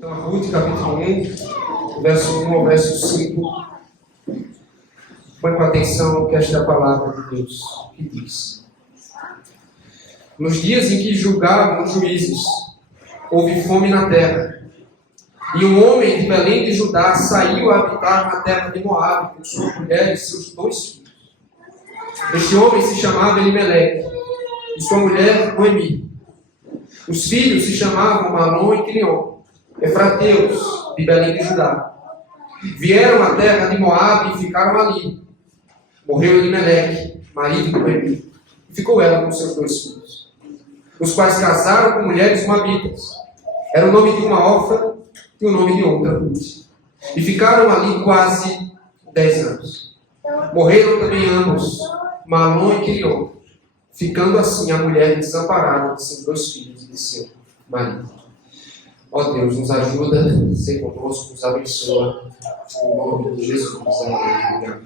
Então, Ruth, capítulo 1, verso 1 ao verso 5. Põe com atenção que esta é a palavra de Deus que diz. Nos dias em que julgavam os juízes, houve fome na terra. E um homem de Belém de Judá saiu a habitar na terra de Moabe, com sua mulher e seus 2 filhos. Este homem se chamava Elimeleque, e sua mulher Noemi. Os filhos se chamavam Malom e Quilion, efrateus de Belém de Judá. Vieram à terra de Moabe e ficaram ali. Morreu Elimeleque, marido de Noemi, e ficou ela com seus 2 filhos, os quais casaram com mulheres moabitas. Era o nome de uma Orfa e o nome de outra Ruth. E ficaram ali quase 10 anos. Morreram também ambos, Malom e Quilion, ficando assim a mulher desamparada de seus 2 filhos e de seu marido. Ó Deus, nos ajuda, ser conosco, nos abençoa, em nome de Jesus. Amém.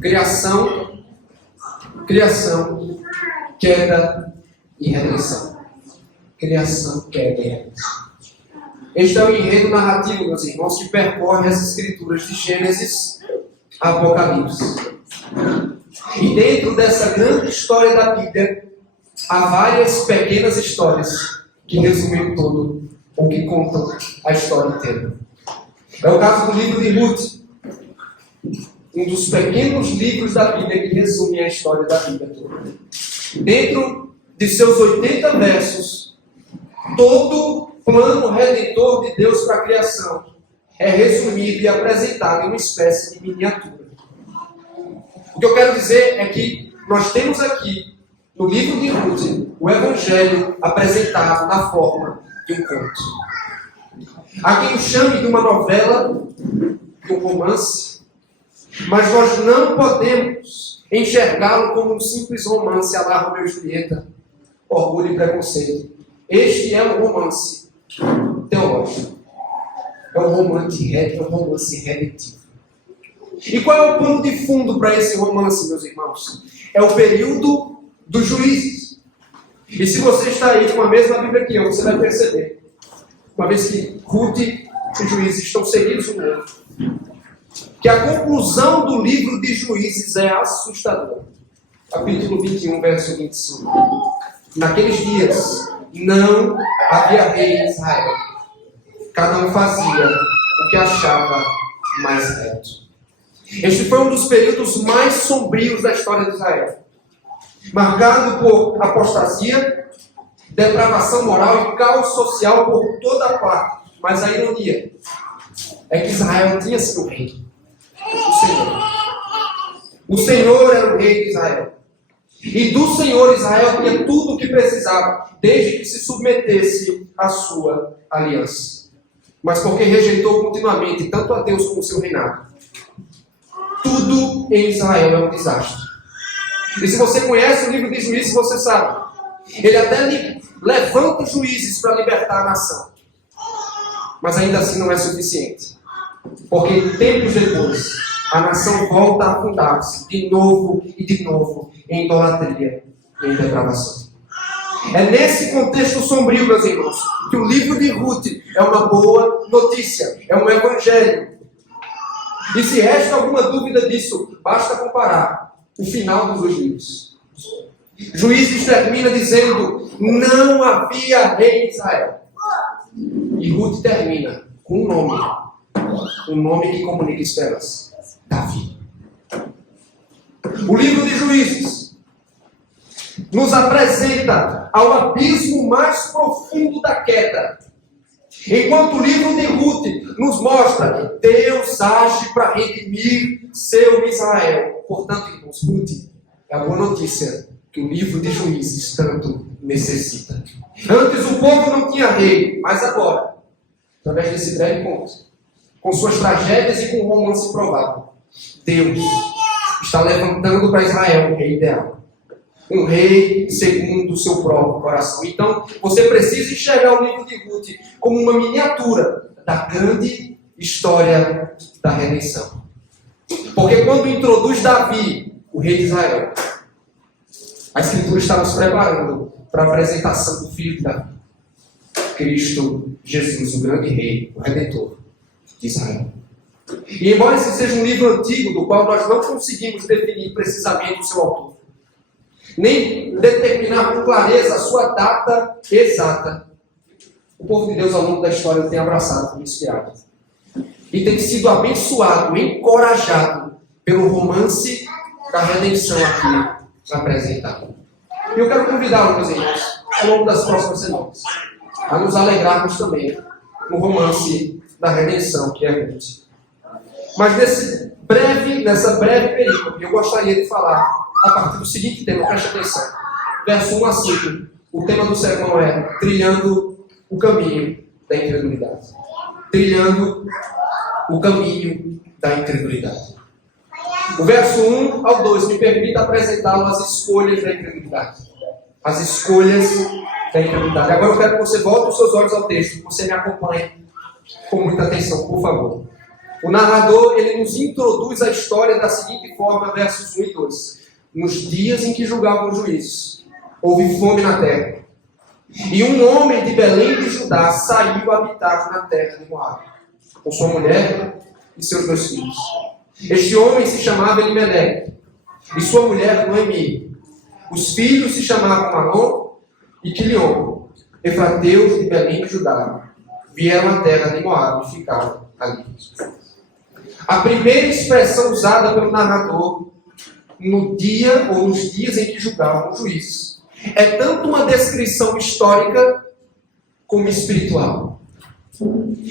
Criação, queda e redenção. Criação, queda e redenção. Este é o enredo narrativo, meus irmãos, que percorre as escrituras de Gênesis a Apocalipse. E dentro dessa grande história da Bíblia, há várias pequenas histórias que resumem o todo, ou que contam a história inteira. É o caso do livro de Ruth, um dos pequenos livros da Bíblia que resumem a história da Bíblia toda. Dentro de seus 80 versos, todo o plano redentor de Deus para a criação é resumido e apresentado em uma espécie de miniatura. O que eu quero dizer é que nós temos aqui, no livro de Ruth, o Evangelho apresentado na forma de um conto. Há quem o chame de uma novela, de um romance, mas nós não podemos enxergá-lo como um simples romance à la Romeu e Julieta, Orgulho e Preconceito. Este é um romance teológico. É um romance redentivo. E qual é o pano de fundo para esse romance, meus irmãos? É o período dos juízes. E se você está aí com a mesma Bíblia que eu, você vai perceber, uma vez que Ruth e Juízes estão seguidos um no outro, que a conclusão do livro de Juízes é assustadora. Capítulo 21, verso 25. Naqueles dias não havia rei em Israel. Cada um fazia o que achava mais reto. Este foi um dos períodos mais sombrios da história de Israel, marcado por apostasia, depravação moral e caos social por toda parte. Mas a ironia é que Israel tinha seu rei, o Senhor. O Senhor era o rei de Israel. E do Senhor Israel tinha tudo o que precisava, desde que se submetesse à sua aliança. Mas porque rejeitou continuamente tanto a Deus como o seu reinado, tudo em Israel é um desastre. E se você conhece o livro de Juízes, você sabe. Ele até levanta juízes para libertar a nação. Mas ainda assim não é suficiente. Porque tempos depois, a nação volta a afundar-se de novo e de novo em idolatria e em depravação. É nesse contexto sombrio, meus irmãos, que o livro de Ruth é uma boa notícia, é um evangelho. E se resta alguma dúvida disso, basta comparar o final dos livros. Juízes termina dizendo: não havia rei em Israel. E Ruth termina com um nome que comunica esperança: Davi. O livro de Juízes nos apresenta ao abismo mais profundo da queda, enquanto o livro de Ruth nos mostra Deus age para redimir seu Israel. Portanto, irmãos, Ruth é a boa notícia que o livro de Juízes tanto necessita. Antes o povo não tinha rei, mas agora, através desse breve conto, com suas tragédias e com um romance provável, Deus está levantando para Israel um rei ideal. Um rei segundo o seu próprio coração. Então, você precisa enxergar o livro de Ruth como uma miniatura da grande história da redenção. Porque quando introduz Davi, o rei de Israel, A Escritura está nos preparando para a apresentação do Filho de Davi, Cristo Jesus, o grande Rei, o Redentor de Israel. E embora esse seja um livro antigo, do qual nós não conseguimos definir precisamente o seu autor, nem determinar com clareza a sua data exata, o povo de Deus ao longo da história tem abraçado como inspirado. E tem sido abençoado, encorajado pelo romance da redenção aqui apresentado. E eu quero convidá-los, meus irmãos, ao longo das próximas semanas, a nos alegrarmos também no romance da redenção que é Ruth. Mas nessa breve perícope, eu gostaria de falar a partir do seguinte tema, preste atenção. Verso 1 a 5, o tema do sermão é trilhando o caminho da incredulidade. Trilhando o caminho da incredulidade. O verso 1 ao 2 me permite apresentá-lo as escolhas da incredulidade. As escolhas da incredulidade. Agora eu quero que você volte os seus olhos ao texto, que você me acompanhe com muita atenção, por favor. O narrador, ele nos introduz a história da seguinte forma, versos 1 e 2. Nos dias em que julgavam os juízes, houve fome na terra. E um homem de Belém de Judá saiu habitar na terra de Moabe, com sua mulher e seus 2 filhos. Este homem se chamava Elimeleque, e sua mulher Noemi. Os filhos se chamavam Malom e Quilion, efrateus de Belém de Judá. Vieram à terra de Moabe e ficaram ali. A primeira expressão usada pelo narrador no dia ou nos dias em que julgavam os juízes é tanto uma descrição histórica como espiritual.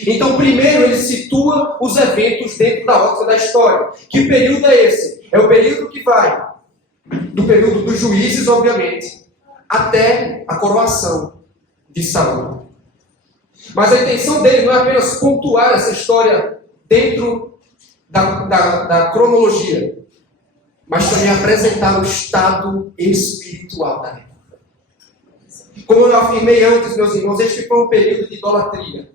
Então, primeiro ele situa os eventos dentro da ótica da história. Que período é esse? É o período que vai do período dos juízes, obviamente, até a coroação de Saul. Mas a intenção dele não é apenas pontuar essa história dentro da cronologia, mas também apresentar o estado espiritual da época. Como eu afirmei antes, meus irmãos, este foi um período de idolatria,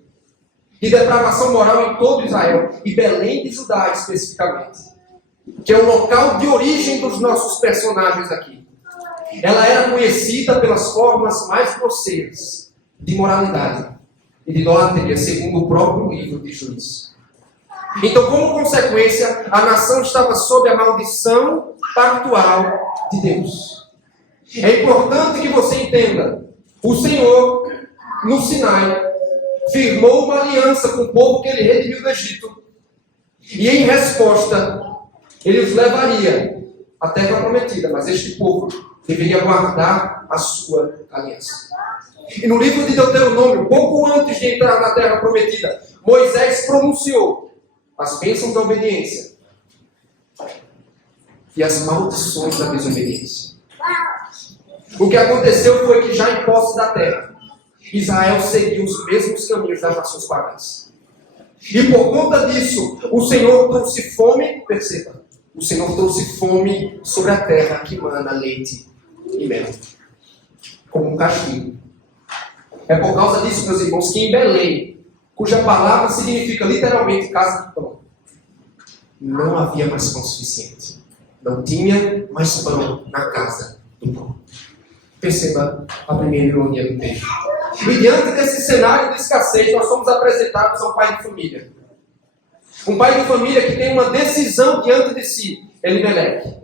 de depravação moral em todo Israel, e Belém de Judá especificamente, que é o local de origem dos nossos personagens aqui. Ela era conhecida pelas formas mais grosseiras de moralidade e de idolatria, segundo o próprio livro de Juízes. Então, como consequência, a nação estava sob a maldição pactual de Deus. É importante que você entenda, o Senhor, no Sinai, firmou uma aliança com o povo que ele redimiu do Egito. E em resposta, ele os levaria à terra prometida, mas este povo deveria guardar a sua aliança. E no livro de Deuteronômio, pouco antes de entrar na terra prometida, Moisés pronunciou as bênçãos da obediência e as maldições da desobediência. O que aconteceu foi que, já em posse da terra, Israel seguiu os mesmos caminhos das nações pagãs. E por conta disso, o Senhor trouxe fome, perceba, o Senhor trouxe fome sobre a terra que mana leite e mel, como um castigo. É por causa disso, meus irmãos, que em Belém, cuja palavra significa literalmente casa de pão, não havia mais pão suficiente. Não tinha mais pão na casa do pão. Perceba a primeira ironia do texto. E diante desse cenário de escassez, nós somos apresentados a um pai de família. Um pai de família que tem uma decisão diante de si, Elimeleque.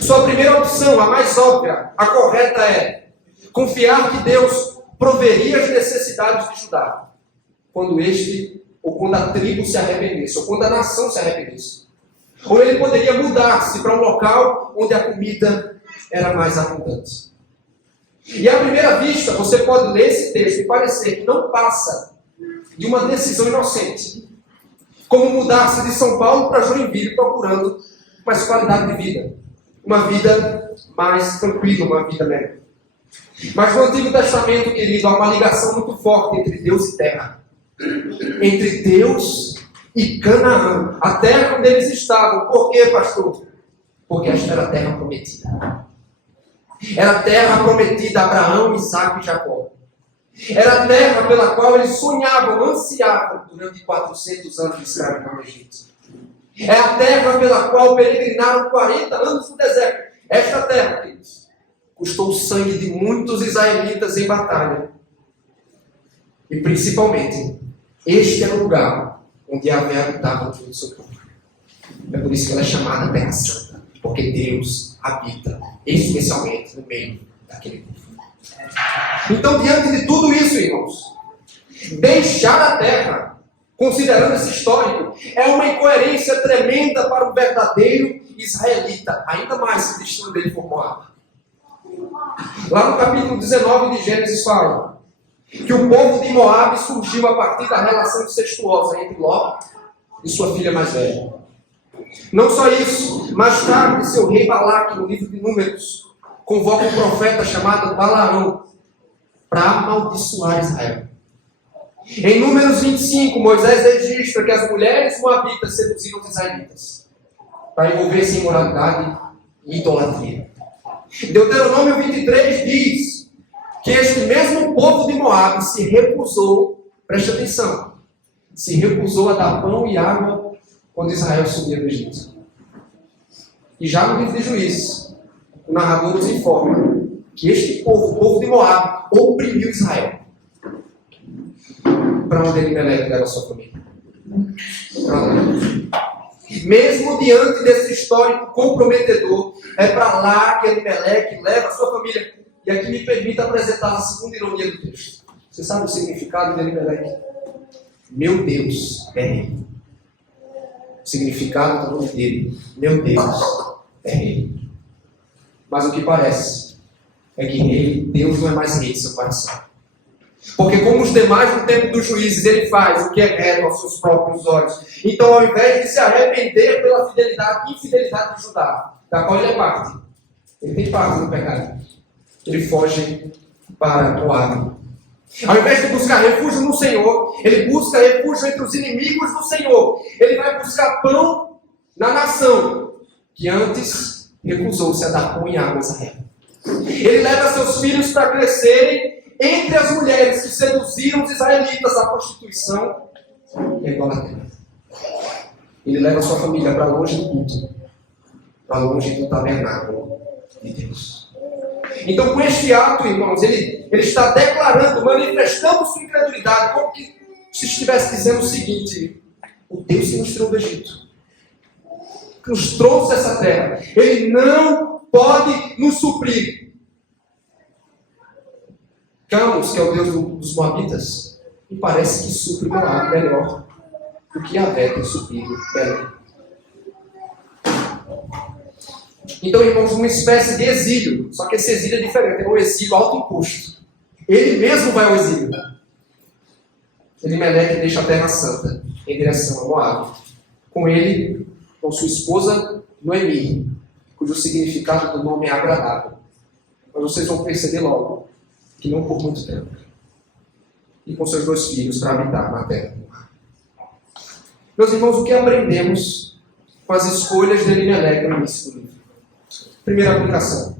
Sua primeira opção, a mais óbvia, a correta é confiar que Deus proveria as necessidades de Judá, quando quando a tribo se arrependesse, ou quando a nação se arrependesse. Ou ele poderia mudar-se para um local onde a comida era mais abundante. E à primeira vista, você pode ler esse texto e parecer que não passa de uma decisão inocente, como mudar-se de São Paulo para Joinville procurando mais qualidade de vida, uma vida mais tranquila, uma vida melhor. Mas no Antigo Testamento, querido, há uma ligação muito forte entre Deus e terra. Entre Deus e Canaã, a terra onde eles estavam. Por quê, pastor? Porque esta era a terra prometida. Era a terra prometida a Abraão, Isaque e Jacó. Era a terra pela qual eles sonhavam, ansiavam durante 400 anos de escravidão no Egito. É a terra pela qual peregrinaram 40 anos no deserto. Esta terra, queridos, custou o sangue de muitos israelitas em batalha. E principalmente, este era o lugar onde Yahvé habitava no meio do seu povo. É por isso que ela é chamada Terra Santa, porque Deus habita especialmente no meio daquele povo. Então, diante de tudo isso, irmãos, deixar a terra, considerando esse histórico, é uma incoerência tremenda para o verdadeiro israelita, ainda mais se o destino dele for Moab. Lá no capítulo 19 de Gênesis fala que o povo de Moab surgiu a partir da relação incestuosa entre Ló e sua filha mais velha. Não só isso, mais tarde seu rei Balaque, no livro de Números, convoca um profeta chamado Balaão para amaldiçoar Israel. Em Números 25, Moisés registra que as mulheres moabitas seduziram os israelitas para envolver-se em imoralidade e idolatria. Deuteronômio 23 diz que este mesmo povo de Moab se recusou, preste atenção, se recusou a dar pão e água quando Israel subia do Egito. E já no livro de Juízes, o narrador nos informa que este povo, o povo de Moab, oprimiu Israel. Para onde Elimelec leva a sua família? Para onde? Mesmo diante desse histórico comprometedor, é para lá que Elimelec leva a sua família. E aqui me permita apresentar a segunda ironia do texto. Você sabe o significado de Elimelec? Meu Deus é rei. O significado do nome dele, meu Deus é rei. Mas o que parece é que Deus não é mais rei de seu coração. Porque como os demais no tempo dos juízes, ele faz o que é reto aos seus próprios olhos. Então, ao invés de se arrepender pela infidelidade de Judá, da qual ele é parte, ele tem parte no pecado, ele foge para Moab. Ao invés de buscar refúgio no Senhor, ele busca refúgio entre os inimigos do Senhor. Ele vai buscar pão na nação que antes recusou-se a dar pão e água a Israel. Ele leva seus filhos para crescerem entre as mulheres que seduziram os israelitas à prostituição e à idolatria. Ele leva sua família para longe do culto, para longe do tabernáculo de Deus. Então, com este ato, irmãos, ele está declarando, manifestando sua incredulidade, como que se estivesse dizendo o seguinte: o Deus que nos tirou do Egito, que nos trouxe essa terra, ele não pode nos suprir. Camus, que é o Deus dos Moabitas, me parece que supre Moab melhor do que Yahvé tem suprido Belém. Então, irmãos, uma espécie de exílio, só que esse exílio é diferente, é um exílio autoimposto. Ele mesmo vai ao exílio. Elimelec deixa a Terra Santa em direção a Moab. Com ele, com sua esposa Noemi, cujo significado do nome é agradável. Mas vocês vão perceber logo que não por muito tempo. E com seus 2 filhos para habitar na terra. Meus irmãos, o que aprendemos com as escolhas de Elimelec no início do livro? Primeira aplicação.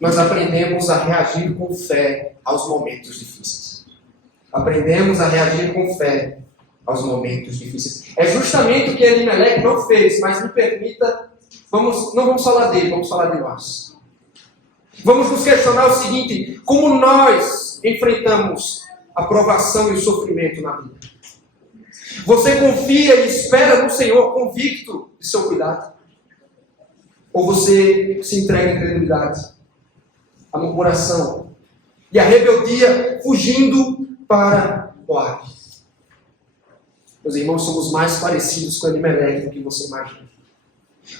Nós aprendemos a reagir com fé aos momentos difíceis. Aprendemos a reagir com fé aos momentos difíceis. É justamente o que Elimelec não fez, mas me permita, não vamos falar dele, vamos falar de nós. Vamos nos questionar o seguinte: como nós enfrentamos a provação e o sofrimento na vida? Você confia e espera no Senhor convicto de seu cuidado? Ou você se entrega à incredulidade, à murmuração e à rebeldia, fugindo para Moab? Meus irmãos, somos mais parecidos com Elimelec do que você imagina.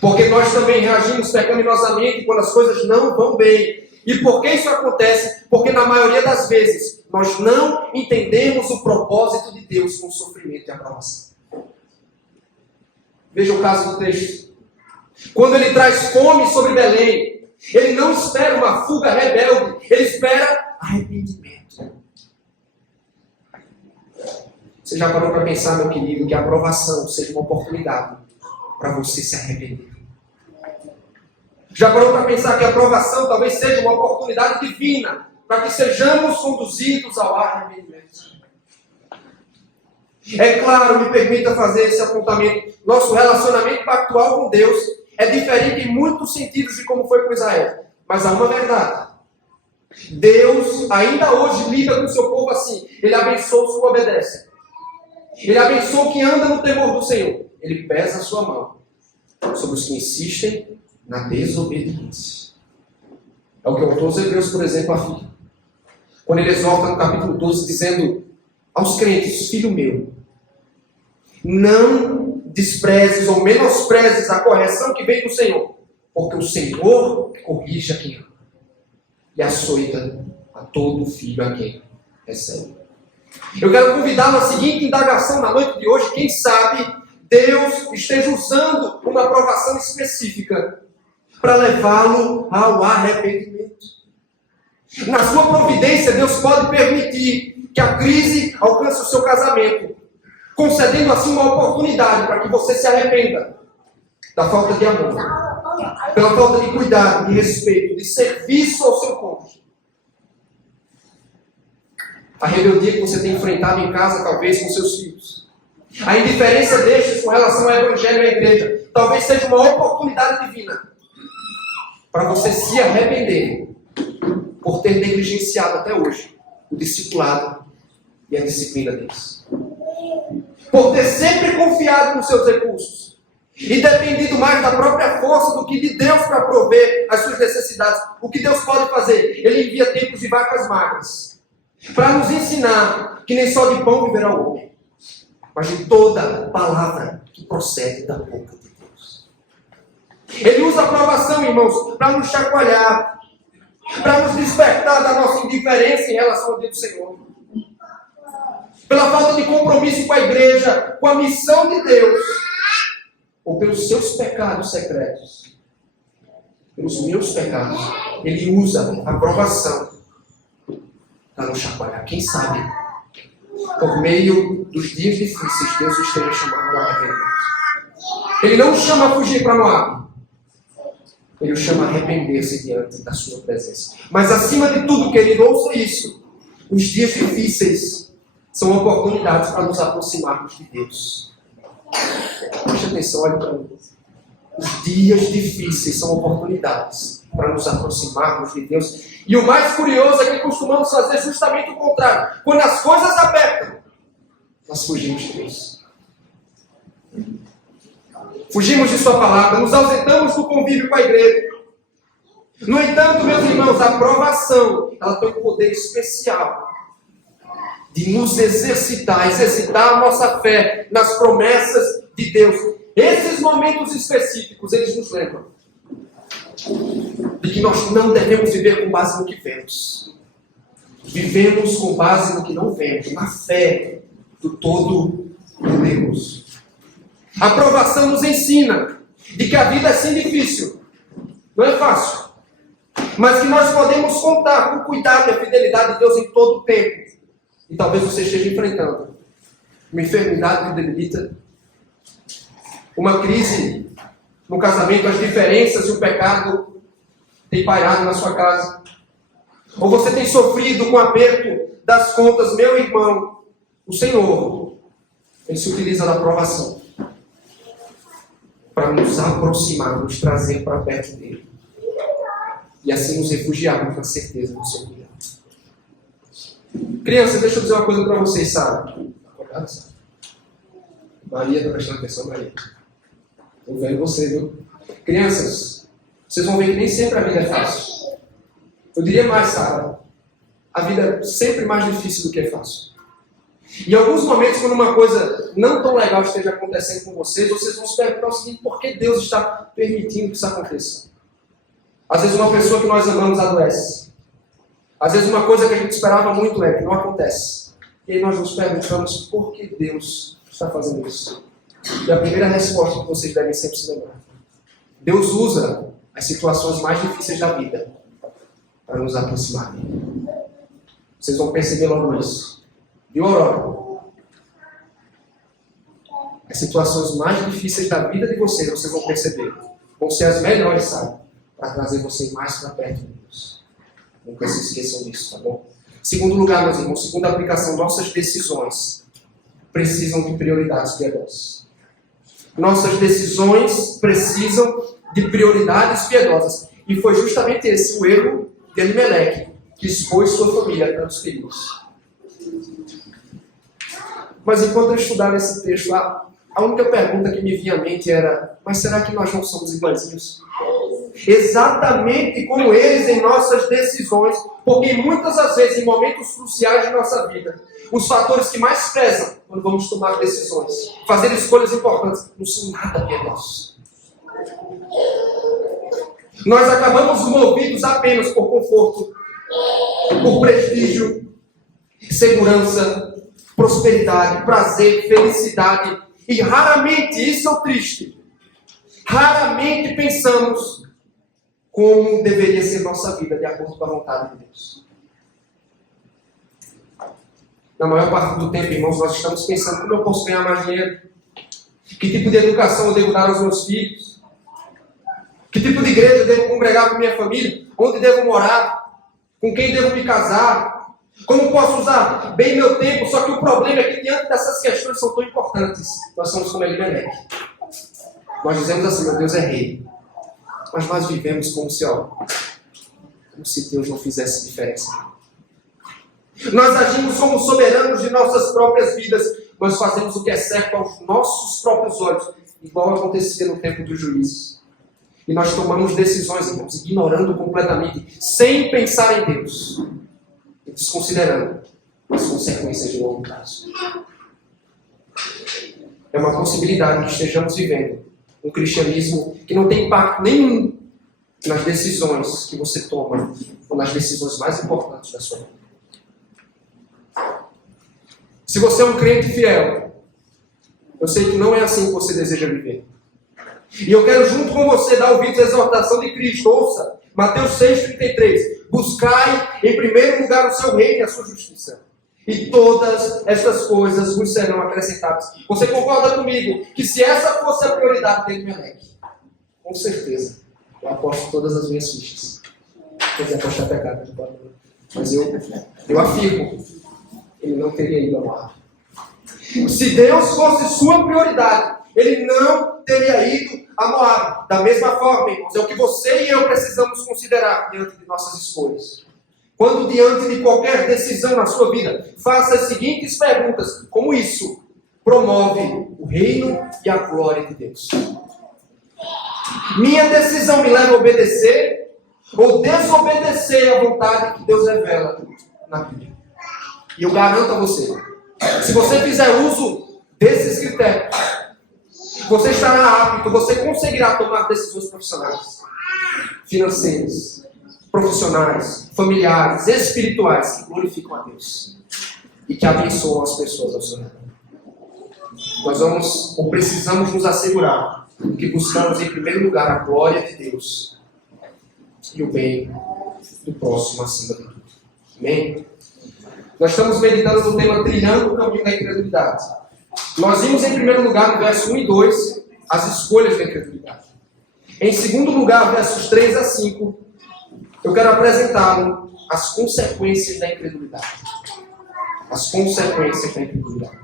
Porque nós também reagimos pecaminosamente quando as coisas não vão bem. E por que isso acontece? Porque na maioria das vezes nós não entendemos o propósito de Deus com o sofrimento e a provação. Veja o caso do texto. Quando ele traz fome sobre Belém, ele não espera uma fuga rebelde, ele espera arrependimento. Você já parou para pensar, meu querido, que a aprovação seja uma oportunidade para você se arrepender? Já parou para pensar que a aprovação talvez seja uma oportunidade divina para que sejamos conduzidos ao arrependimento? É claro, me permita fazer esse apontamento. Nosso relacionamento pactual com Deus é diferente em muitos sentidos de como foi com Israel. Mas há uma verdade. Deus ainda hoje lida com o seu povo assim. Ele abençoa os que obedecem. Ele abençoa quem anda no temor do Senhor. Ele pesa a sua mão sobre os que insistem na desobediência. É o que o autor dos Hebreus, por exemplo, afirma. Quando ele exorta no capítulo 12, dizendo aos crentes: filho meu, não desprezes ou menosprezes a correção que vem do Senhor, porque o Senhor corrige a quem ama e açoita a todo filho a quem recebe. Eu quero convidá-lo à seguinte indagação na noite de hoje. Quem sabe Deus esteja usando uma provação específica para levá-lo ao arrependimento. Na sua providência, Deus pode permitir que a crise alcance o seu casamento, concedendo assim uma oportunidade para que você se arrependa da falta de amor, pela falta de cuidado, de respeito, de serviço ao seu cônjuge. A rebeldia que você tem enfrentado em casa, talvez com seus filhos. A indiferença destes com relação ao Evangelho e à igreja. Talvez seja uma oportunidade divina para você se arrepender por ter negligenciado até hoje o discipulado e a disciplina deles. Por ter sempre confiado nos seus recursos e dependido mais da própria força do que de Deus para prover as suas necessidades. O que Deus pode fazer? Ele envia tempos de vacas magras para nos ensinar que nem só de pão viverá o homem, mas de toda palavra que procede da boca de Deus. Ele usa a provação, irmãos, para nos chacoalhar, para nos despertar da nossa indiferença em relação ao dia do Senhor. Pela falta de compromisso com a igreja, com a missão de Deus, ou pelos seus pecados secretos, pelos meus pecados. Ele usa a provação para nos chacoalhar. Quem sabe, por meio dos dias difíceis, Deus esteja chamando a arrependimento. Ele não o chama a fugir para Moab. Ele o chama a arrepender-se diante da sua presença. Mas acima de tudo, querido, ouça isso. Os dias difíceis são oportunidades para nos aproximarmos de Deus. Preste atenção, olhe para mim. Os dias difíceis são oportunidades para nos aproximarmos de Deus. E o mais curioso é que costumamos fazer justamente o contrário. Quando as coisas apertam, nós fugimos de Deus. Fugimos de sua palavra, nos ausentamos do convívio com a igreja. No entanto, meus irmãos, a provação, ela tem um poder especial de nos exercitar a nossa fé nas promessas de Deus. Esses momentos específicos, eles nos lembram de que nós não devemos viver com base no que vemos. Vivemos com base no que não vemos, na fé do Todo-Poderoso. A provação nos ensina de que a vida é sim difícil, não é fácil, mas que nós podemos contar com o cuidado e a fidelidade de Deus em todo o tempo. E talvez você esteja enfrentando uma enfermidade que debilita, uma crise no casamento, as diferenças e o pecado têm pairado na sua casa. Ou você tem sofrido com o aperto das contas. Meu irmão, o Senhor, Ele se utiliza da provação para nos aproximar, nos trazer para perto dEle. E assim nos refugiarmos na certeza do seu cuidado. Criança, deixa eu dizer uma coisa para vocês, sabe? Acordado, sabe? Maria, está prestando atenção, Maria. Estou vendo você, viu? Crianças, vocês vão ver que nem sempre a vida é fácil. Eu diria mais, Sara. A vida é sempre mais difícil do que é fácil. E em alguns momentos, quando uma coisa não tão legal esteja acontecendo com vocês, vocês vão se perguntar o seguinte: por que Deus está permitindo que isso aconteça? Às vezes uma pessoa que nós amamos adoece. Às vezes uma coisa que a gente esperava muito é que não acontece. E aí nós nos perguntamos por que Deus está fazendo isso. E a primeira resposta que vocês devem sempre se lembrar: Deus usa as situações mais difíceis da vida para nos aproximar dele. Vocês vão perceber logo isso. Viu, Aurora? As situações mais difíceis da vida de vocês vão perceber, vão ser as melhores, sabe? Para trazer vocês mais para perto de Deus. Nunca se esqueçam disso, tá bom? Segundo lugar, meus irmãos, segunda aplicação, nossas decisões precisam de prioridades piedosas. Nossas decisões precisam de prioridades piedosas. E foi justamente esse o erro de Elimeleque, que expôs sua família a tantos perigos. Mas enquanto eu estudava esse texto, a única pergunta que me vinha à mente era: mas será que nós não somos iguaizinhos? Exatamente como eles em nossas decisões, porque muitas das vezes, em momentos cruciais de nossa vida, os fatores que mais pesam quando vamos tomar decisões, fazer escolhas importantes, não são nada piedosos. Nós acabamos movidos apenas por conforto, por prestígio, segurança, prosperidade, prazer, felicidade. E raramente, isso é o triste, raramente pensamos como deveria ser nossa vida, de acordo com a vontade de Deus. Na maior parte do tempo, irmãos, nós estamos pensando: como eu posso ganhar mais dinheiro? Que tipo de educação eu devo dar aos meus filhos? Que tipo de igreja eu devo congregar com minha família? Onde devo morar? Com quem devo me casar? Como posso usar bem meu tempo? Só que o problema é que diante dessas questões são tão importantes, nós somos como Elimeleque. Nós dizemos assim: meu Deus é rei. Mas nós vivemos como se Deus não fizesse diferença. Nós agimos como soberanos de nossas próprias vidas. Nós fazemos o que é certo aos nossos próprios olhos, igual acontecia no tempo dos juízes. E nós tomamos decisões, irmãos, ignorando completamente, sem pensar em Deus, e desconsiderando as consequências de longo prazo. É uma possibilidade que estejamos vivendo um cristianismo que não tem impacto nenhum nas decisões que você toma, ou nas decisões mais importantes da sua vida. Se você é um crente fiel, eu sei que não é assim que você deseja viver. E eu quero, junto com você, dar ouvidos à exortação de Cristo. Ouça, Mateus 6,33. Buscai em primeiro lugar o seu reino e a sua justiça, e todas estas coisas vos serão acrescentadas. Você concorda comigo que se essa fosse a prioridade de Elimeleque, com certeza, eu aposto todas as minhas fichas. Quer dizer, apostar pecado, mas eu afirmo, ele não teria ido a Moab. Se Deus fosse sua prioridade, ele não teria ido a Moab. Da mesma forma, irmãos, é o que você e eu precisamos considerar diante de nossas escolhas. Quando diante de qualquer decisão na sua vida, faça as seguintes perguntas: como isso promove o reino e a glória de Deus? Minha decisão me leva a obedecer ou desobedecer à vontade que Deus revela na Bíblia? E eu garanto a você, se você fizer uso desses critérios, você estará apto, você conseguirá tomar decisões profissionais, financeiras, profissionais, familiares, espirituais, que glorificam a Deus e que abençoam as pessoas ao seu redor. Nós vamos, ou precisamos nos assegurar que buscamos em primeiro lugar a glória de Deus e o bem do próximo acima de tudo. Amém? Nós estamos meditando no tema trilhando o caminho da incredulidade. Nós vimos em primeiro lugar no verso 1 e 2 as escolhas da incredulidade. Em segundo lugar, versos 3 a 5, eu quero apresentá-lo as consequências da incredulidade. As consequências da incredulidade.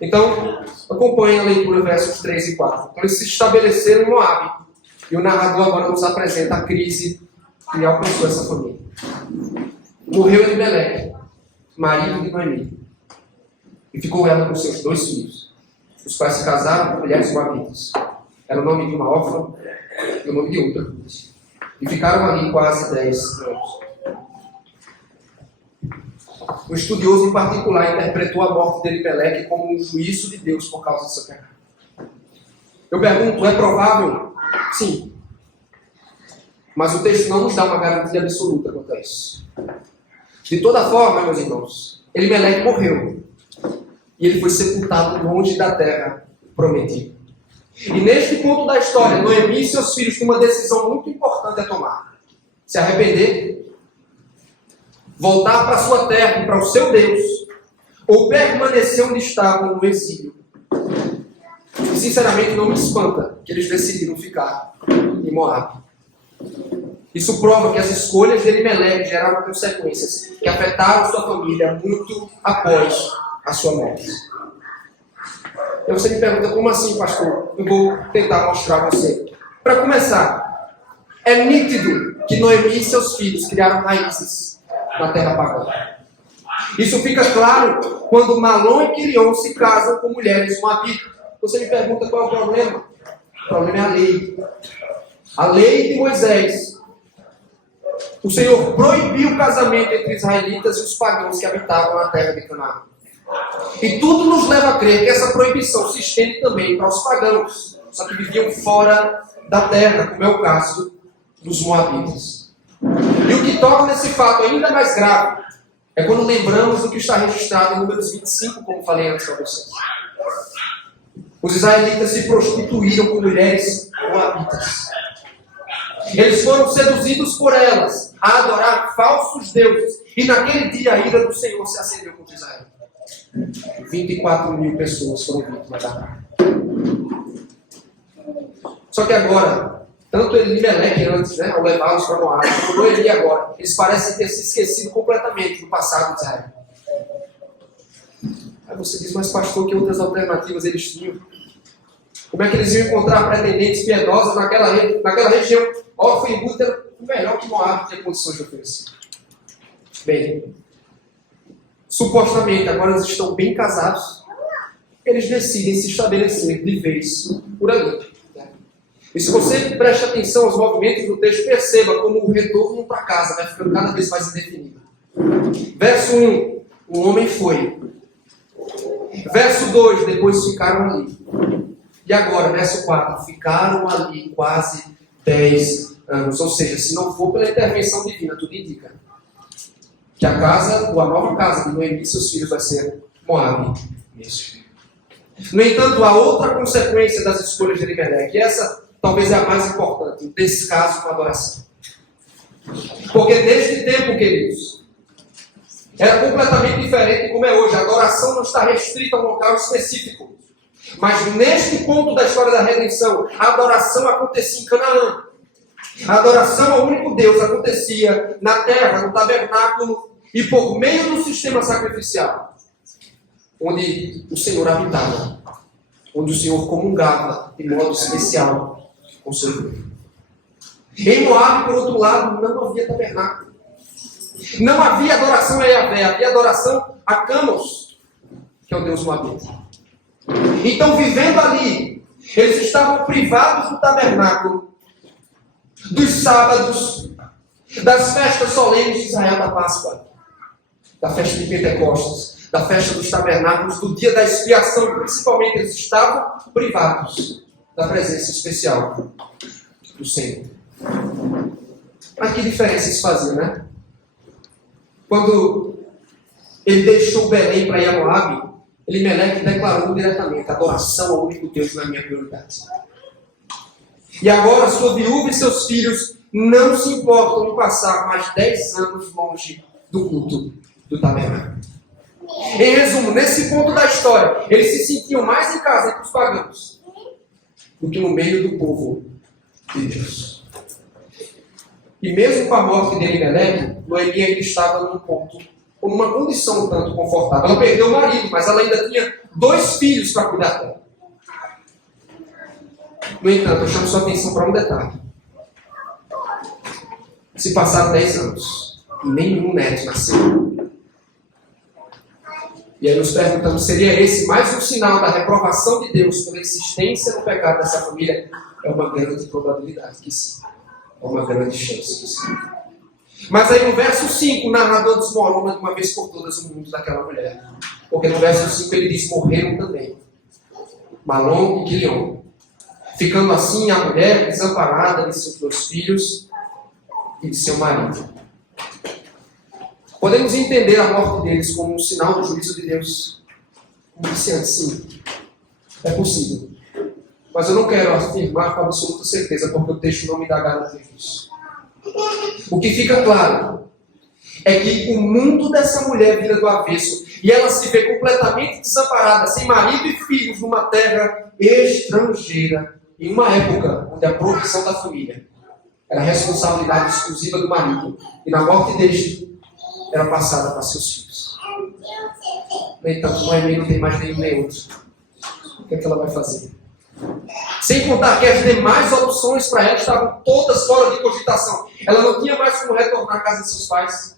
Então, acompanhe a leitura versos 3 e 4. Então, eles se estabeleceram em Moab. E o narrador agora nos apresenta a crise que alcançou essa família. Morreu Elimeleque, marido de Noemi, e ficou ela com seus 2 filhos. Os pais se casaram com mulheres moabitas. Era o nome de uma órfã e o nome de outra. E ficaram ali quase 10 anos. Um estudioso em particular interpretou a morte de Elimeleque como um juízo de Deus por causa dessa pecado. Eu pergunto, é provável? Sim. Mas o texto não nos dá uma garantia absoluta quanto a isso. De toda forma, meus irmãos, Elimeleque morreu. E ele foi sepultado longe da terra prometida. E neste ponto da história, Noemi e seus filhos têm uma decisão muito importante a tomar. Se arrepender, voltar para a sua terra e para o seu Deus, ou permanecer onde estavam no exílio. E sinceramente não me espanta que eles decidiram ficar em Moab. Isso prova que as escolhas de Elimeleque geraram consequências que afetaram sua família muito após a sua morte. E você me pergunta, como assim, pastor? Eu vou tentar mostrar a você. Para começar, É nítido que Noemi e seus filhos criaram raízes na terra pagã. Isso fica claro quando Malom e Quilion se casam com mulheres moabitas. Você me pergunta qual é o problema? O problema é a lei. A lei de Moisés. O Senhor proibiu o casamento entre israelitas e os pagãos que habitavam na terra de Canaã. E tudo nos leva a crer que essa proibição se estende também para os pagãos, só que viviam fora da terra, como é o caso dos moabitas. E o que torna esse fato ainda mais grave é quando lembramos do que está registrado em Números 25, como falei antes para vocês. Os israelitas se prostituíram com mulheres moabitas. Eles foram seduzidos por elas a adorar falsos deuses. E naquele dia a ira do Senhor se acendeu contra Israel. 24.000 pessoas foram vítimas da praga. Só que agora, tanto Elimeleque antes, ao levá-los para Moab, como Noemi agora, eles parecem ter se esquecido completamente do passado de Israel. Aí você diz, mas pastor, que outras alternativas eles tinham? Como é que eles iam encontrar pretendentes piedosas naquela região? Órfã e Ruth era melhor que Moab tinha condições de oferecer. Bem, supostamente agora eles estão bem casados, eles decidem se estabelecer de vez por ali. E se você presta atenção aos movimentos do texto, perceba como o retorno para casa vai ficando cada vez mais indefinido. Verso 1, o homem foi. Verso 2, depois ficaram ali. E agora, verso 4, ficaram ali quase 10 anos. Ou seja, se não for pela intervenção divina, tudo indica que a casa, ou a nova casa de Noemi e seus filhos vai ser Moab mesmo. No entanto, há outra consequência das escolhas de Elimeleque. E essa talvez é a mais importante, o descaso com a adoração. Porque neste tempo, queridos, era completamente diferente como é hoje. A adoração não está restrita a um local específico. Mas neste ponto da história da redenção, a adoração acontecia em Canaã. A adoração ao único Deus acontecia na terra, no tabernáculo e por meio do sistema sacrificial, onde o Senhor habitava, onde o Senhor comungava de modo especial com o seu povo. Em Moab, por outro lado, não havia tabernáculo. Não havia adoração a Yahvé, havia adoração a Camos, que é o Deus moabita. Então, vivendo ali, eles estavam privados do tabernáculo, dos sábados, das festas solenes de Israel da Páscoa, da festa de Pentecostes, da festa dos tabernáculos, do dia da expiação. Principalmente, eles estavam privados da presença especial do Senhor. Mas que diferença isso fazia, né? Quando ele deixou Belém para ir a Moab, Elimeleque declarou diretamente: adoração ao único Deus não é minha prioridade. E agora sua viúva e seus filhos não se importam em passar mais 10 anos longe do culto do tabernáculo. Em resumo, nesse ponto da história, eles se sentiam mais em casa entre os pagãos do que no meio do povo de Deus. E mesmo com a morte de Elimeleque, Noemi ainda estava num ponto, ou numa condição um tanto confortável. Ela perdeu o marido, mas ela ainda tinha 2 filhos para cuidar dela. No entanto, eu chamo sua atenção para um detalhe. Se passaram 10 anos e nenhum neto nasceu. E aí nos perguntamos, seria esse mais um sinal da reprovação de Deus pela insistência no pecado dessa família? É uma grande probabilidade que sim. É uma grande chance que sim. Mas aí no verso 5, o narrador desmorona de uma vez por todas o mundo daquela mulher. Porque no verso 5 ele diz: morreram também Malom e Quilion, ficando assim a mulher desamparada de seus 2 filhos e de seu marido. Podemos entender a morte deles como um sinal do juízo de Deus? Como disse antes, sim. É possível. Mas eu não quero afirmar com absoluta certeza, porque o texto não me dá garantia disso. O que fica claro é que o mundo dessa mulher vira do avesso e ela se vê completamente desamparada, sem marido e filhos, numa terra estrangeira, em uma época onde a provisão da família era responsabilidade exclusiva do marido, e na morte deste era passada para seus filhos. No entanto, Noemi não tem mais nenhum nem outro. O que é que ela vai fazer? Sem contar que as demais opções para ela estavam todas fora de cogitação. Ela não tinha mais como retornar à casa de seus pais.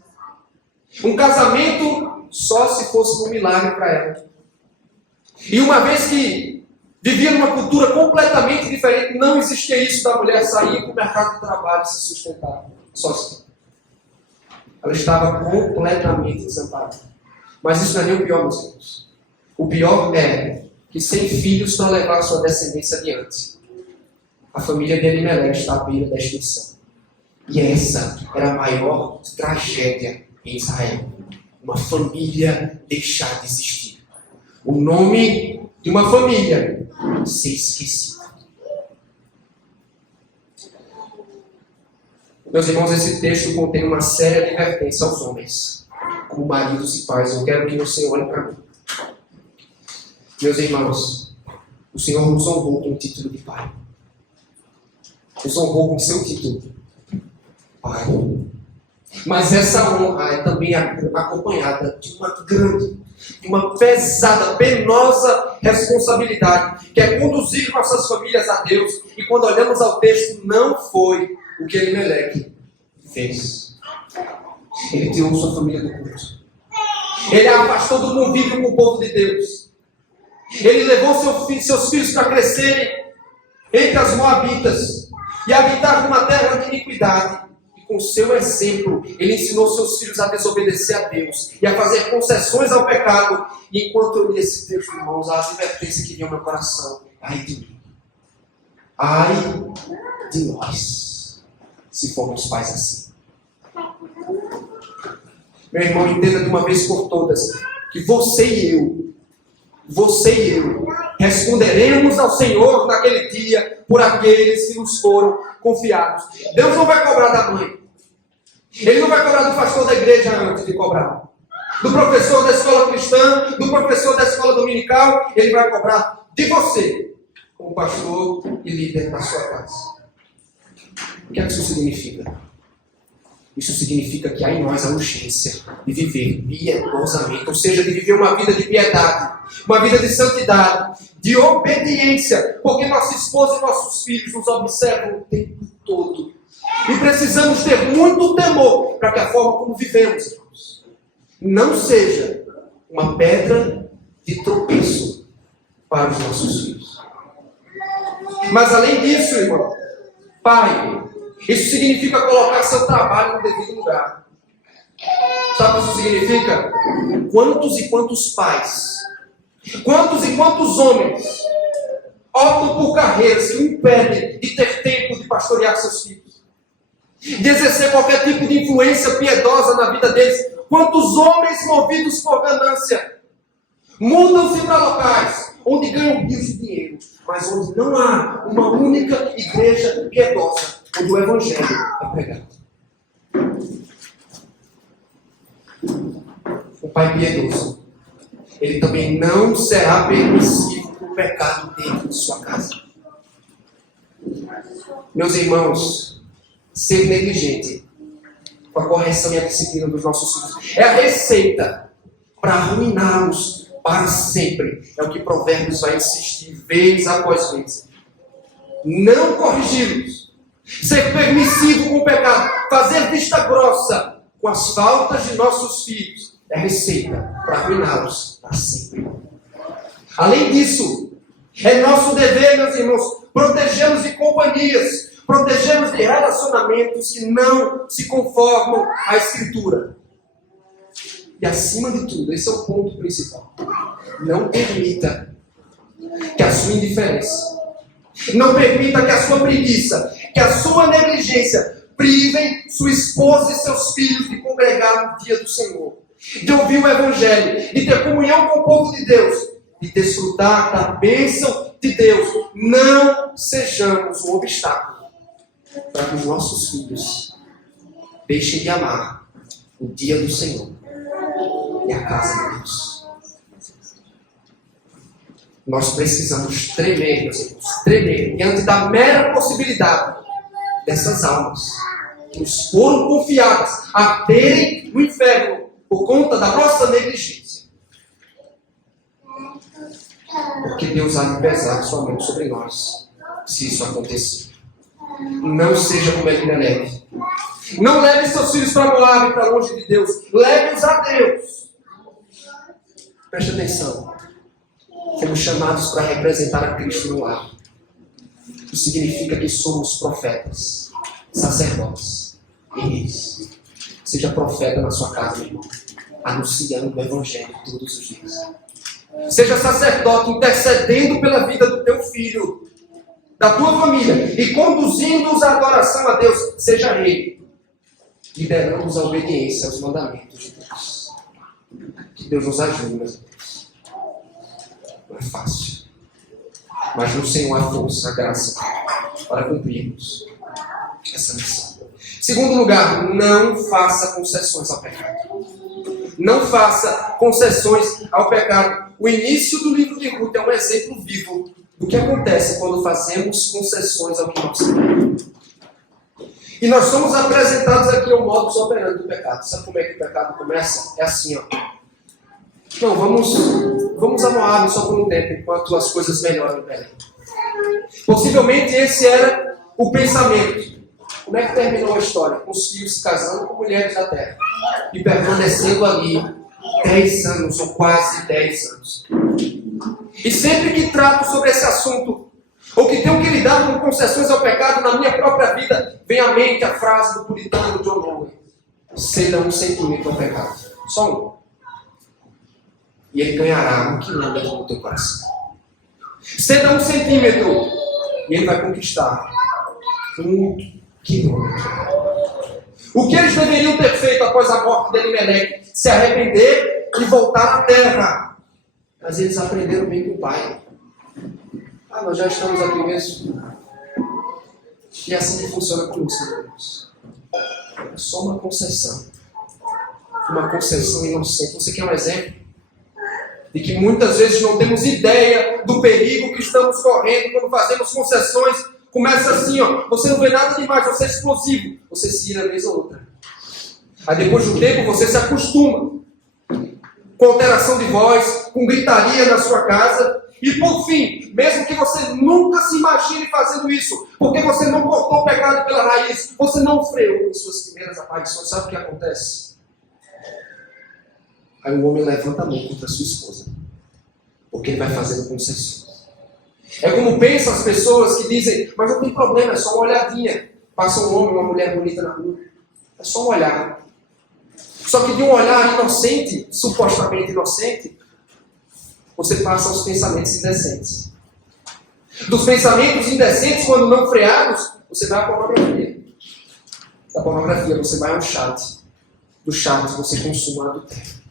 Um casamento só se fosse um milagre para ela. E uma vez que vivia numa cultura completamente diferente, não existia isso da mulher sair para o mercado de trabalho e se sustentar sozinha. Ela estava completamente desamparada. Mas isso não é nem o pior, meus irmãos. O pior é que sem filhos para levar sua descendência adiante, a família de Elimeleque está à beira da extinção. E essa era a maior tragédia em Israel. Uma família deixar de existir. O nome de uma família ser esquecido. Meus irmãos, esse texto contém uma séria advertência aos homens, como maridos e pais. Eu quero que você olhe para mim. Meus irmãos, o Senhor nos honrou com o título de Pai. Nos honrou com seu título, Pai. Mas essa honra é também acompanhada de uma grande, de uma pesada, penosa responsabilidade, que é conduzir nossas famílias a Deus. E quando olhamos ao texto, não foi o que Elimeleque fez. Ele tirou sua família do culto. Ele a afastou do convívio com o povo de Deus. Ele levou seus filhos para crescerem entre as moabitas e habitar numa terra de iniquidade. E com seu exemplo, ele ensinou seus filhos a desobedecer a Deus e a fazer concessões ao pecado. E enquanto eu li esse texto, irmãos, a advertência que vinha ao meu coração: ai de mim, ai de nós, se formos pais assim. Meu irmão, entenda de uma vez por todas que você e eu, responderemos ao Senhor naquele dia por aqueles que nos foram confiados. Deus não vai cobrar da mãe. Ele não vai cobrar do pastor da igreja antes de cobrar. Do professor da escola cristã, do professor da escola dominical, ele vai cobrar de você, como pastor e líder da sua casa. O que é que isso significa? Isso significa que há em nós a urgência de viver piedosamente, ou seja, de viver uma vida de piedade, uma vida de santidade, de obediência, porque nossa esposa e nossos filhos nos observam o tempo todo. E precisamos ter muito temor para que a forma como vivemos, irmãos, não seja uma pedra de tropeço para os nossos filhos. Mas além disso, irmão, pai, isso significa colocar seu trabalho no devido lugar. Sabe o que isso significa? Quantos e quantos pais, quantos e quantos homens optam por carreiras que impedem de ter tempo de pastorear seus filhos, de exercer qualquer tipo de influência piedosa na vida deles. Quantos homens movidos por ganância mudam-se para locais onde ganham rios de dinheiro, mas onde não há uma única igreja piedosa, onde o Evangelho é pregado. O pai piedoso, ele também não será permissivo com o pecado dentro de sua casa. Meus irmãos, ser negligente com a correção e a disciplina dos nossos filhos é a receita para arruiná-los para sempre. É o que Provérbios vai insistir vez após vez. Não corrigi-los, ser permissivo com o pecado, fazer vista grossa com as faltas de nossos filhos, é a receita para arruiná-los para sempre. Além disso, é nosso dever, meus irmãos, protegê-los de companhias, protegê-los de relacionamentos que não se conformam à Escritura. E acima de tudo, esse é o ponto principal: não permita que a sua indiferença, não permita que a sua preguiça, que a sua negligência privem sua esposa e seus filhos de congregar no dia do Senhor, de ouvir o Evangelho, de ter comunhão com o povo de Deus, de desfrutar da bênção de Deus. Não sejamos um obstáculo para que os nossos filhos deixem de amar o dia do Senhor e a casa de Deus. Nós precisamos tremer, meus irmãos, tremer diante da mera possibilidade dessas almas que nos foram confiadas a terem no inferno por conta da nossa negligência. Porque Deus há de pesar sua mão sobre nós se isso acontecer. Não seja como Elimelec. Não leve seus filhos para Moabe, para longe de Deus. Leve-os a Deus. Preste atenção. Fomos chamados para representar a Cristo no lar. Isso significa que somos profetas, sacerdotes e reis. Seja profeta na sua casa, meu irmão, anunciando o Evangelho todos os dias. Seja sacerdote intercedendo pela vida do teu filho, da tua família, e conduzindo-os à adoração a Deus. Seja rei, liderando-os à obediência aos mandamentos de Deus. Que Deus nos ajude, meus irmãos. Não é fácil, mas no Senhor há força, a graça para cumprirmos essa missão. Segundo lugar, não faça concessões ao pecado. Não faça concessões ao pecado. O início do livro de Ruth é um exemplo vivo do que acontece quando fazemos concessões ao que nós queremos. E nós somos apresentados aqui ao modus operandi do pecado. Sabe como é que o pecado começa? É assim, ó. Não, vamos a Moabe só por um tempo, enquanto as coisas melhoram em Belém. Possivelmente esse era o pensamento. Como é que terminou a história? Com os filhos se casando com mulheres da terra. E permanecendo ali 10 anos, ou quase 10 anos. E sempre que trato sobre esse assunto, ou que tenho que lidar com concessões ao pecado na minha própria vida, vem à mente a frase do puritano John Owen: ceda 1 centímetro ao pecado. Só 1. E ele ganhará 1 quilômetro no teu coração. Ceda 1 centímetro e ele vai conquistar 1 quilômetro. O que eles deveriam ter feito após a morte de Elimelec? Se arrepender e voltar à terra. Mas eles aprenderam bem com o pai. Nós já estamos aqui mesmo. E é assim que funciona conosco, meus irmãos. É só uma concessão. Uma concessão inocente. Você quer um exemplo? De que muitas vezes não temos ideia do perigo que estamos correndo quando fazemos concessões. Começa assim, ó. Você não vê nada demais, você é explosivo. Você se ira vez ou outra. Aí depois do tempo você se acostuma. Com alteração de voz, com gritaria na sua casa. E por fim, mesmo que você nunca se imagine fazendo isso, porque você não cortou o pecado pela raiz, você não freou em suas primeiras aparições, sabe o que acontece? Aí o homem levanta a mão contra a sua esposa, porque ele vai fazendo concessões. É como pensam as pessoas que dizem: mas não tem problema, é só uma olhadinha. Passa um homem, uma mulher bonita na rua, é só um olhar. Só que de um olhar inocente, supostamente inocente, você passa aos pensamentos indecentes. Dos pensamentos indecentes, quando não freados, você vai à pornografia. Da pornografia, você vai ao chat. Do chat, você consuma adultério.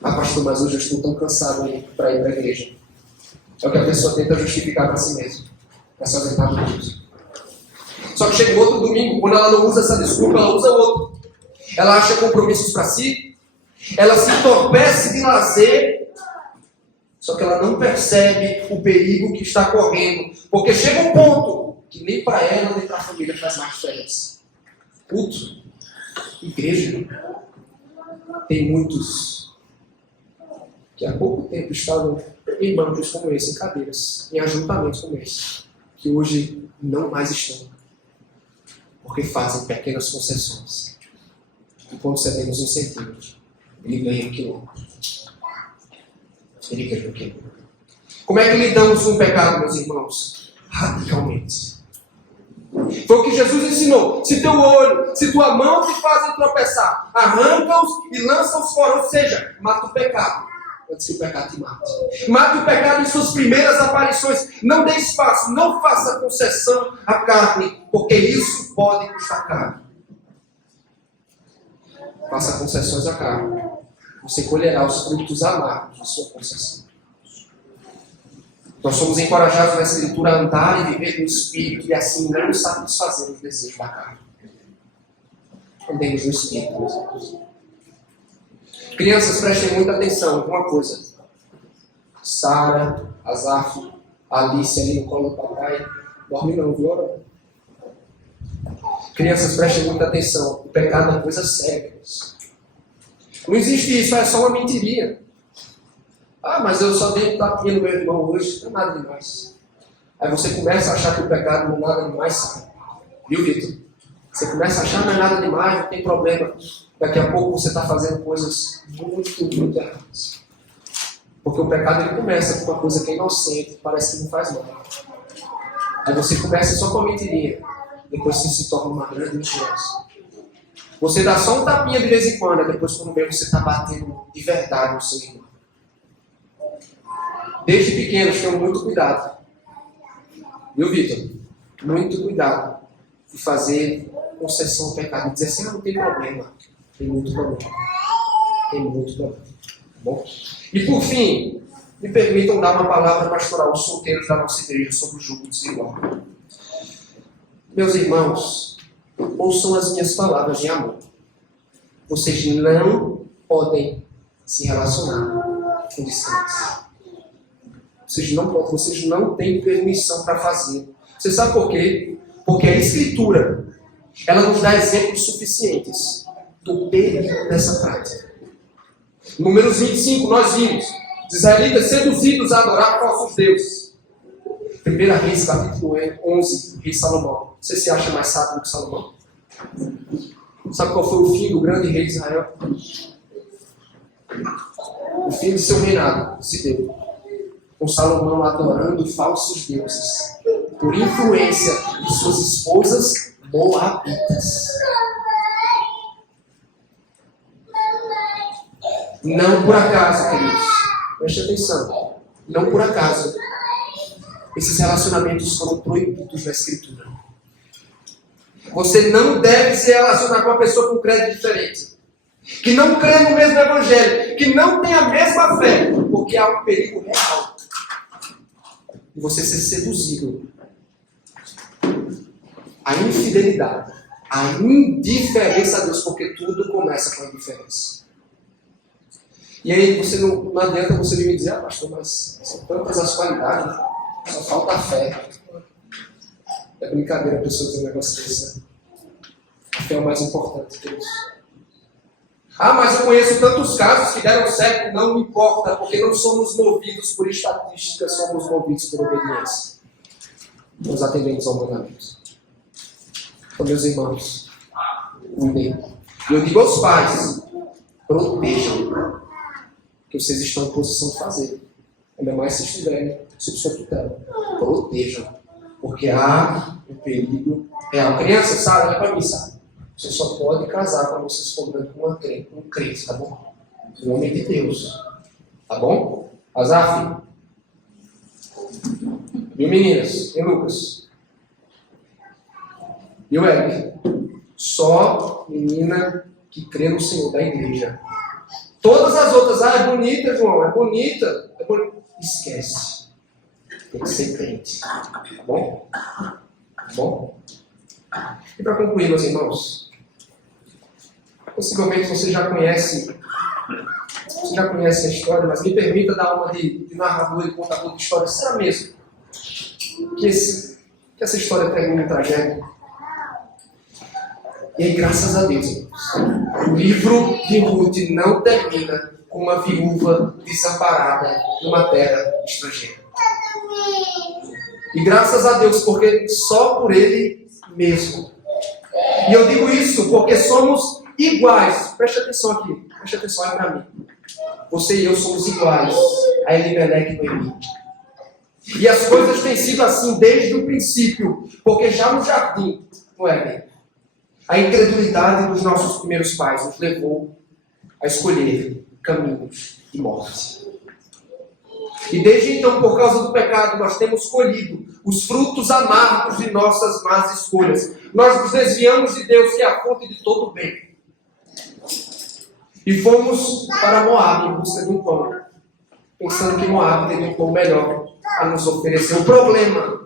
Pastor, mas hoje eu estou tão cansado para ir para a igreja. É o que a pessoa tenta justificar para si mesma. Para se ausentar do Deus. Só que chega o outro domingo, quando ela não usa essa desculpa, ela usa outro. Ela acha compromissos para si. Ela se entorpece de lazer. Só que ela não percebe o perigo que está correndo. Porque chega um ponto que nem para ela, nem para a família faz mais diferença. Culto, igreja, tem muitos que há pouco tempo estavam em bancos como esse, em cadeiras, em ajuntamentos como esse, que hoje não mais estão. Porque fazem pequenas concessões. E quando cedemos 1 centímetro, ele ganha 1 quilômetro. Ele ganha 1 quilômetro. Como é que lidamos com o pecado, meus irmãos? Radicalmente. Foi o que Jesus ensinou. Se teu olho, se tua mão te fazem tropeçar, arranca-os e lança-os fora. Ou seja, mata o pecado antes que o pecado te mate. Mata o pecado em suas primeiras aparições. Não dê espaço, não faça concessão à carne, porque isso pode custar caro. Faça concessões à carne. Você colherá os frutos amargos da sua concessão. Nós somos encorajados nessa leitura a andar e viver no Espírito e assim não satisfazer os desejos da carne. Andemos no Espírito, meus irmãos. Crianças, prestem muita atenção em uma coisa. Sara, Azaf, Alice ali no colo do papai. Dorme não, viu? Crianças, prestem muita atenção. O pecado é uma coisa séria. Não existe isso, é só uma mentirinha. Mas eu só dei um tapinha no meu irmão hoje, não é nada demais. Aí você começa a achar que o pecado não é nada demais, sabe? Viu, Vitor? Você começa a achar que não é nada demais, não tem problema. Daqui a pouco você está fazendo coisas muito erradas. Porque o pecado ele começa com uma coisa que é inocente, parece que não faz mal. Aí você começa só com a mentirinha. Depois você se torna uma grande mentirosa. Você dá só um tapinha de vez em quando, depois quando vê você está batendo de verdade no seu irmão. Desde pequenos, tenham muito cuidado. Viu, Vitor? Muito cuidado de fazer concessão ao pecado. E dizer assim, não tem problema. Tem muito problema. Tem muito problema. Tá bom? E por fim, me permitam dar uma palavra pastoral aos solteiros da nossa igreja sobre o jugo desigual. Meus irmãos, ouçam as minhas palavras de amor. Vocês não podem se relacionar com descrentes. Vocês não podem, vocês não têm permissão para fazer. Você sabe por quê? Porque a Escritura, ela nos dá exemplos suficientes do perigo dessa prática. Números 25, nós vimos. Os israelitas seduzidos a adorar falsos deuses. 1 Reis, capítulo 11, rei Salomão. Você se acha mais sábio do que Salomão? Sabe qual foi o fim do grande rei de Israel? O fim de seu reinado se deu com Salomão adorando falsos deuses, por influência de suas esposas moabitas. Não por acaso, queridos, preste atenção, não por acaso, esses relacionamentos foram proibidos na Escritura. Você não deve se relacionar com uma pessoa com credo diferente, que não crê no mesmo evangelho, que não tem a mesma fé, porque há um perigo real de você ser seduzido. A infidelidade, a indiferença a Deus, porque tudo começa com a indiferença. E aí você não adianta você vir me dizer, pastor, mas são tantas as qualidades, né? Só falta a fé. É brincadeira a pessoa dizer um negócio desse, né? A fé é o mais importante que isso. Mas eu conheço tantos casos que deram certo, não importa, porque não somos movidos por estatística, somos movidos por obediência. Nós atendemos ao mandamento. Então, meus irmãos, cuidem. E eu digo aos pais, protejam, que vocês estão em posição de fazer. Ainda mais se estiverem sob sua tutela. Protejam, porque há um perigo real. Criança, sabe? Olha para mim, sabe? Você só pode casar quando você se for com um crente, tá bom? Um homem de Deus. Tá bom? Azaf? Viu, meninas? E Lucas? Viu, Eric? Só menina que crê no Senhor da igreja. Todas as outras, é bonita, João, é bonita. Esquece. Tem que ser crente. Tá bom? Tá bom? E para concluir, meus irmãos, possivelmente você já conhece a história, mas me permita dar uma de narrador e contador de história. Será mesmo que essa história termina em tragédia? E aí, graças a Deus, irmãos, o livro de Ruth não termina com uma viúva desamparada numa terra estrangeira. E graças a Deus, porque só por Ele mesmo. E eu digo isso porque somos iguais. Preste atenção aqui. Preste atenção aí para mim. Você e eu somos iguais a Elimeleque e Noemi. E as coisas têm sido assim desde o princípio. Porque já no jardim, no Éden, a incredulidade dos nossos primeiros pais nos levou a escolher caminhos de morte. E desde então, por causa do pecado, nós temos colhido os frutos amargos de nossas más escolhas. Nós nos desviamos de Deus, que é a fonte de todo o bem. E fomos para Moab em busca de um pão, pensando que Moab teria um pão melhor a nos oferecer. O problema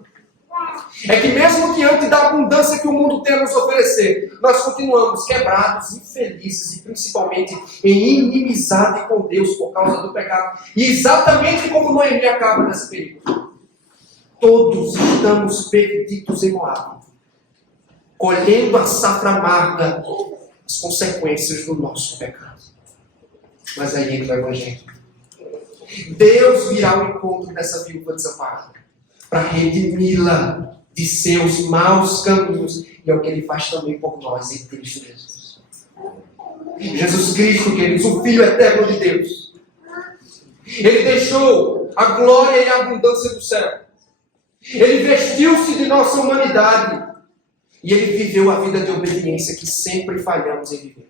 é que mesmo diante da abundância que o mundo tem a nos oferecer, nós continuamos quebrados, infelizes e principalmente em inimizade com Deus por causa do pecado. E exatamente como Noemi acaba nesse período, todos estamos perdidos em Moab, colhendo a safra amarga, as consequências do nosso pecado. Mas aí entra o Evangelho. Deus virá ao encontro dessa viúva desamparada. para redimi-la de seus maus caminhos. E é o que ele faz também por nós em Cristo Jesus. Jesus Cristo, queridos, o Filho eterno de Deus. Ele deixou a glória e a abundância do céu. Ele vestiu-se de nossa humanidade. E ele viveu a vida de obediência que sempre falhamos em viver.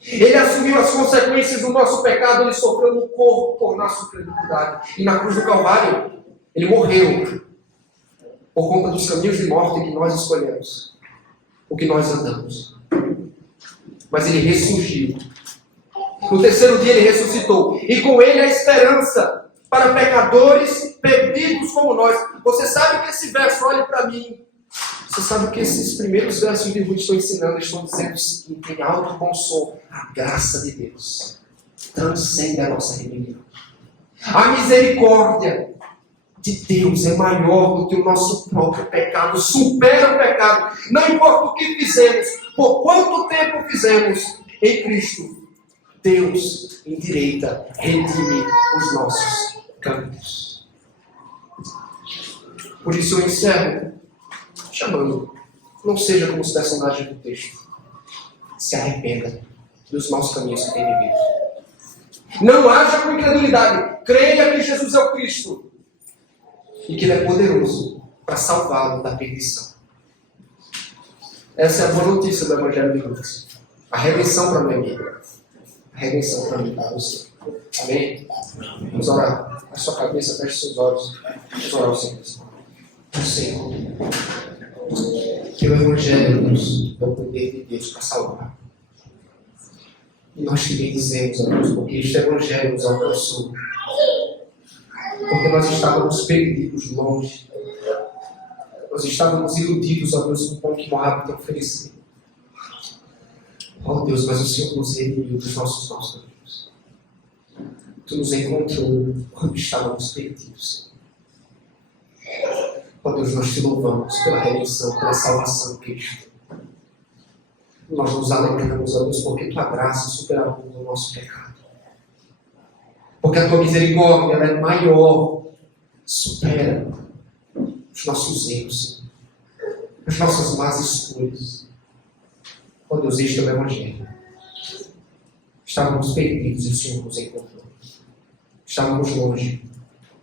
Ele assumiu as consequências do nosso pecado. Ele sofreu no corpo por nossa incredulidade. E na cruz do Calvário, ele morreu por conta dos caminhos de morte que nós escolhemos, o que nós andamos. Mas ele ressurgiu. No terceiro dia ele ressuscitou. E com ele a esperança para pecadores perdidos como nós. Você sabe que esse verso, olhe para mim. Você sabe que esses primeiros versos de Ruth estão ensinando, estão dizendo o seguinte, em alto bom som, a graça de Deus transcende a nossa rebelião. A misericórdia de Deus é maior do que o nosso próprio pecado, supera o pecado. Não importa o que fizemos, por quanto tempo fizemos, em Cristo, Deus endireita, redime os nossos caminhos. Por isso eu encerro chamando, não seja como os personagens do texto. Se arrependa dos maus caminhos que tem vivido. Não haja com incredulidade. Creia que Jesus é o Cristo. E que Ele é poderoso para salvá-lo da perdição. Essa é a boa notícia do Evangelho de Lucas. A redenção para mim, amigo. A redenção para mim, para você. Amém? Vamos orar. A sua cabeça, feche seus olhos. Vamos orar ao Senhor. O Senhor. Que o Evangelho nos dá o poder de Deus para salvar. E nós te bendizemos, ó Deus, porque este Evangelho nos alcançou. Porque nós estávamos perdidos longe. Nós estávamos iludidos, ó Deus, com o pão que Moab te ofereceu. Ó Deus, mas o Senhor nos redimiu dos nossos maus caminhos. Tu nos encontrou quando estávamos perdidos. Ó Deus, nós te louvamos pela redenção, pela salvação que Cristo. Nós nos alegramos, ó Deus, porque tua graça supera o nosso pecado. Porque a tua misericórdia ela é maior, supera os nossos erros, as nossas más escolhas. Ó Deus, este é o Evangelho. Estávamos perdidos e o Senhor nos encontrou. Estávamos longe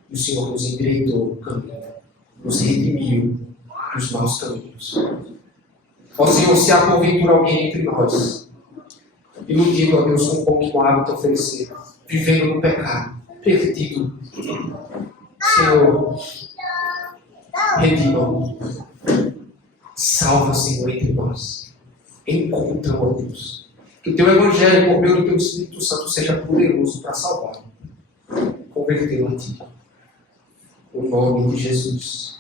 e o Senhor nos endireitou o caminho, nos redimiu dos maus caminhos. Ó Senhor, se há porventura alguém entre nós, iludido, ó Deus, com o pão que Moab te oferecer, vivendo no pecado, perdido, Senhor, redima-o. Salva, Senhor, entre nós. Encontra, ó Deus. Que o teu Evangelho, por meio do teu Espírito Santo, seja poderoso para salvar. Convertê-lo a ti. O nome de Jesus.